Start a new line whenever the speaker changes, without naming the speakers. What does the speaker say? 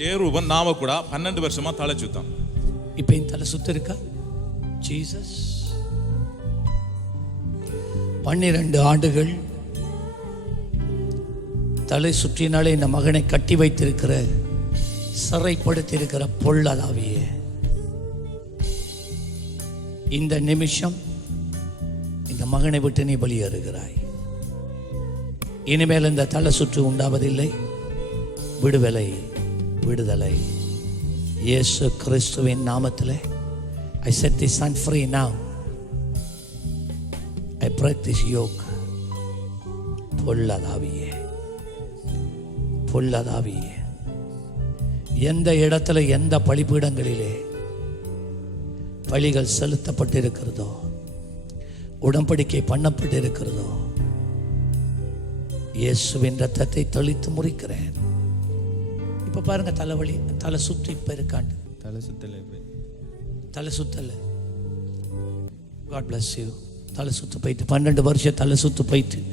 ఏ రూపం నామ కూడా పన్నెండు వర్షమా తల చూద్దాం
இப்போ இந்த தலை சுத்து இருக்கா ஜீசஸ் பன்னிரண்டு ஆண்டுகள் தலை சுற்றினாலே இந்த மகனை கட்டி வைத்திருக்கிற சிறைப்படுத்தியிருக்கிற பொள்ளலாவியே இந்த நிமிஷம் இந்த மகனை விட்டு நீ வெளியேறுகிறாய் இனிமேல் இந்த தலை சுற்று உண்டாவதில்லை விடுதலை விடுதலை. இயேசு கிறிஸ்துவின் நாமத்தில் I set the son free now I break this yoke பொல்லதாவியே பொல்லதாவியே. எந்த இடத்துல எந்த பழிப்பீடங்களிலே பழிகள் செலுத்தப்பட்டிருக்கிறதோ உடன்படிக்கை பண்ணப்பட்டிருக்கிறதோ இயேசுவின் ரத்தத்தை தெளித்து முறிக்கிறேன். இப்போ பாருங்க தலைவலி. தலை சுத்து இப்போ இருக்காண்டு.
தலை சுத்தல
தலை சுத்தல. காட் bless யூ தலை சுத்து போயிட்டு பன்னெண்டு வருஷம் தலை சுத்து போயிட்டு